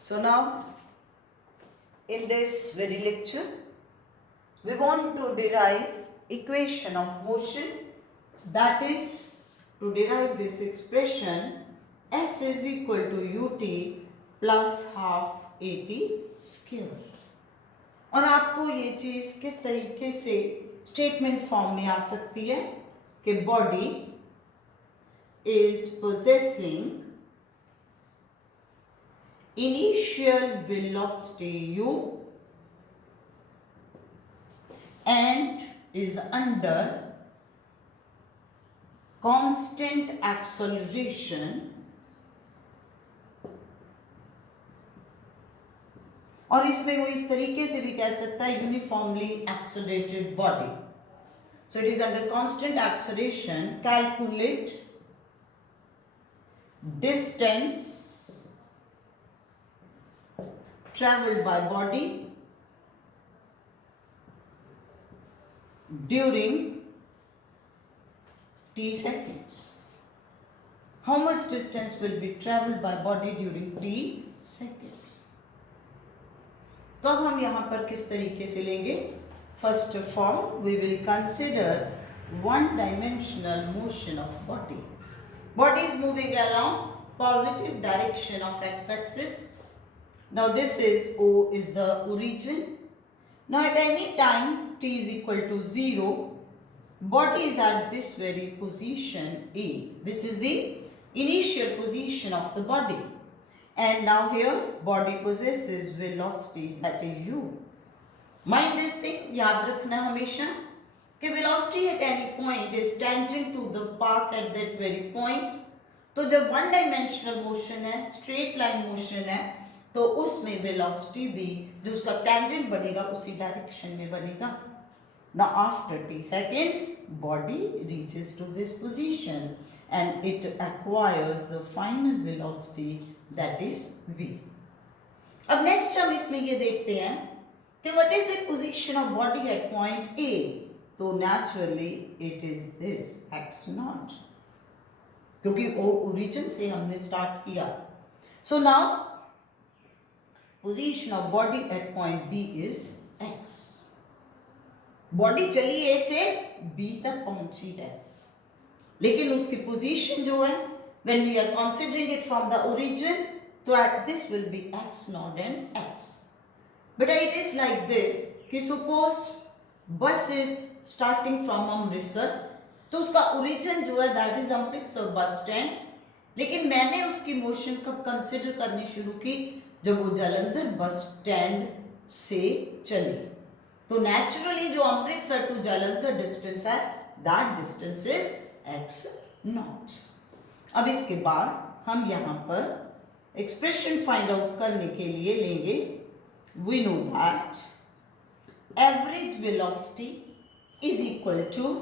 So now in this very lecture we want to derive equation of motion, that is to derive this expression S is equal to ut plus half at square। और आपको ये चीज किस तरीके से statement form में आ सकती है कि body is possessing initial velocity u and is under constant acceleration और इसमें वो इस तरीके से भी कह सकता है uniformly accelerated body. So it is under constant acceleration, calculate distance traveled by body during t seconds. How much distance will be traveled by body during t seconds? तो अब हम यहाँ पर किस तरीके से लेंगे? First of all, we will consider one-dimensional motion of body. Body is moving along positive direction of x-axis. Now this is O is the origin. Now at any time t is equal to 0, body is at this very position A. This is the initial position of the body. And now here body possesses velocity, that is u. Mind this thing, याद रखना हमेशा कि velocity at any point is tangent to the path at that very point. तो जब one dimensional motion है, straight line motion है, तो उसमें वेलोसिटी भी जो उसका टेंजेंट बनेगा उसी डायरेक्शन में बनेगा। Now after t seconds body reaches to this position and it acquires the final velocity, that is v। अब नेक्स्ट हम इसमें ये देखते हैं कि what is the position of body at point A। तो naturally it is this x naught, क्योंकि origin से हमने स्टार्ट किया। So now position of body at point B is x. बॉडी चली A से B तक पहुंची है, लेकिन उसकी पोजीशन जो है when we are considering it from the origin, तो at this will be x naught and x. But it is like this कि suppose bus is starting from Amritsar, तो उसका origin जो है that is Amritsar bus stand, लेकिन मैंने उसकी motion कब कंसिडर करनी शुरू की? जब वो जालंधर बस स्टैंड से चली। तो नेचुरली जो अमृतसर टू जालंधर डिस्टेंस है, that distance is x not. अब इसके बाद हम यहाँ पर एक्सप्रेशन फाइंड आउट करने के लिए लेंगे, we know that average velocity is equal to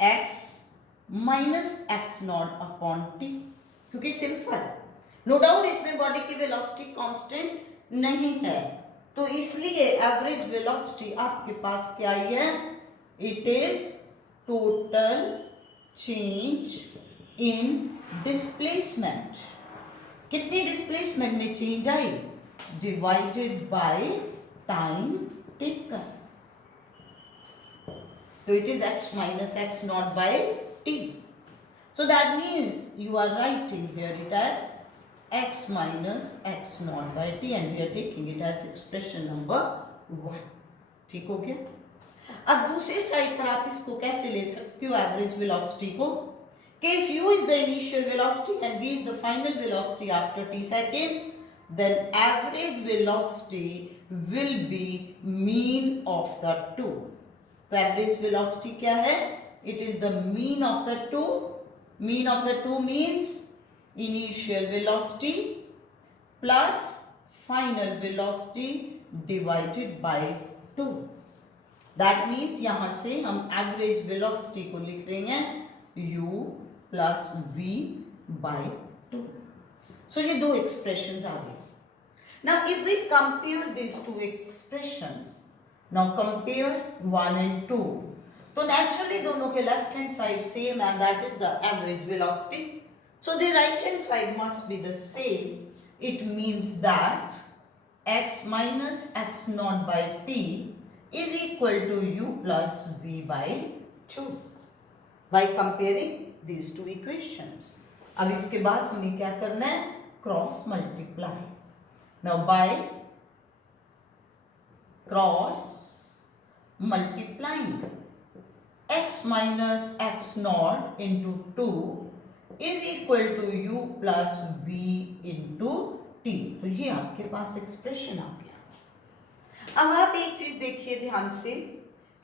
x minus x naught upon t, क्योंकि सिंपल, नो डाउट इसमें बॉडी की वेलोसिटी कांस्टेंट नहीं है, तो इसलिए एवरेज वेलोसिटी आपके पास क्या आई है? It is total change in displacement. कितनी डिस्प्लेसमेंट में चेंज आई? Divided by time taken. तो it is x minus x naught by t। So that means you are writing here it as x minus x naught by t and we are taking it as expression number 1। ठीक हो गया? अब दूसरी side पर आप इसको कैसे ले सकते हो एवरेज वेलोसिटी को कि if u is the initial velocity and v is the final velocity after t second, then average velocity will be mean of the two। तो एवरेज वेलोसिटी क्या है? It is the mean of the two। Mean of the two means initial velocity plus final velocity divided by 2। That means यहाँ से हम average velocity को लिख रहे हैं u plus v by 2। So ये दो expressions आ गए। Now if we compare these two expressions, now compare 1 and 2, तो naturally दोनों के left hand side same and that is the average velocity। So the right hand side must be the same, it means that x minus x naught by t is equal to u plus v by 2 by comparing these two equations. अब इसके बाद हमें क्या करना है? Cross multiply. Now by cross multiplying x minus x naught into 2 is equal to u plus v into t. तो ये आपके पास एक्सप्रेशन आ गया. अब आप एक चीज देखिए ध्यान से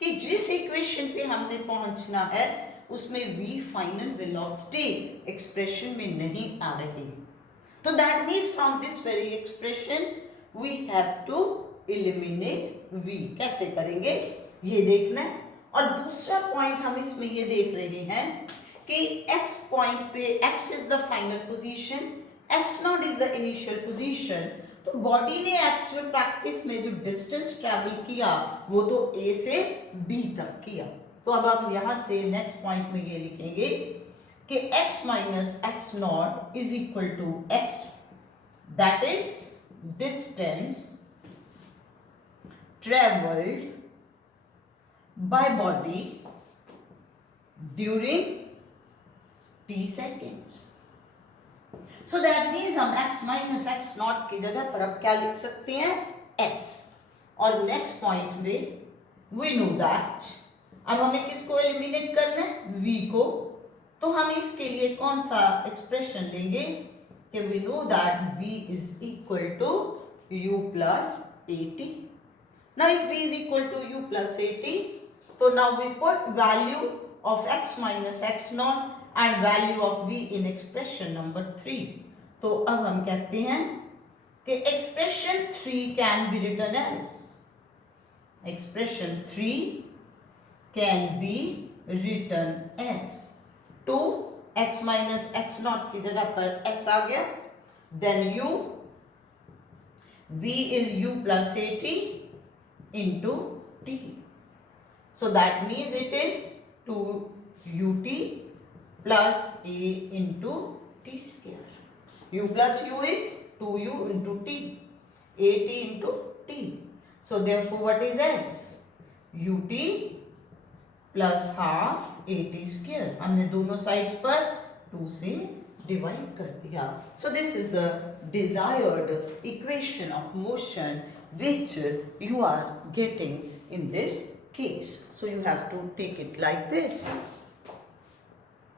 कि जिस इक्वेशन पे हमने पहुंचना है उसमें v फाइनल वेलोसिटी एक्सप्रेशन में नहीं आ रही. तो that means from this very expression we have to eliminate v. कैसे करेंगे ये देखना है. और दूसरा पॉइंट हम इसमें ये देख रहे हैं कि x पॉइंट पे x is the final position, x not is the initial position. तो बॉडी ने एक्चुअल प्रैक्टिस में जो डिस्टेंस ट्रैवल किया वो तो a से b तक किया. तो अब हम यहां से नेक्स्ट पॉइंट में ये लिखेंगे कि x minus x naught is equal to s, that is distance travelled by body during t seconds. So that means हम x minus x naught की जगह पर अब क्या लिख सकते हैं? s. और नेक्स्ट पॉइंट में we know that अब हमें किसको एलिमिनेट करना है? v को. तो हम इसके लिए कौन सा एक्सप्रेशन लेंगे कि we know that v is equal to u plus at. Now if v is equal to u plus at, so now we put value of x minus x naught and value of v in expression number 3. तो अब हम कहते हैं कि expression 3 can be written as, expression 3 can be written as 2 x minus x naught की जगह पर s आ गया, then u, v is u plus at into t. So that means it is 2ut plus a into t square. U plus u is 2u into t, at into t. So therefore what is s? ut plus half at square. हमने दोनों sides पर 2 से divide कर दिया. So this is the desired equation of motion which you are getting in this case. So you have to take it like this.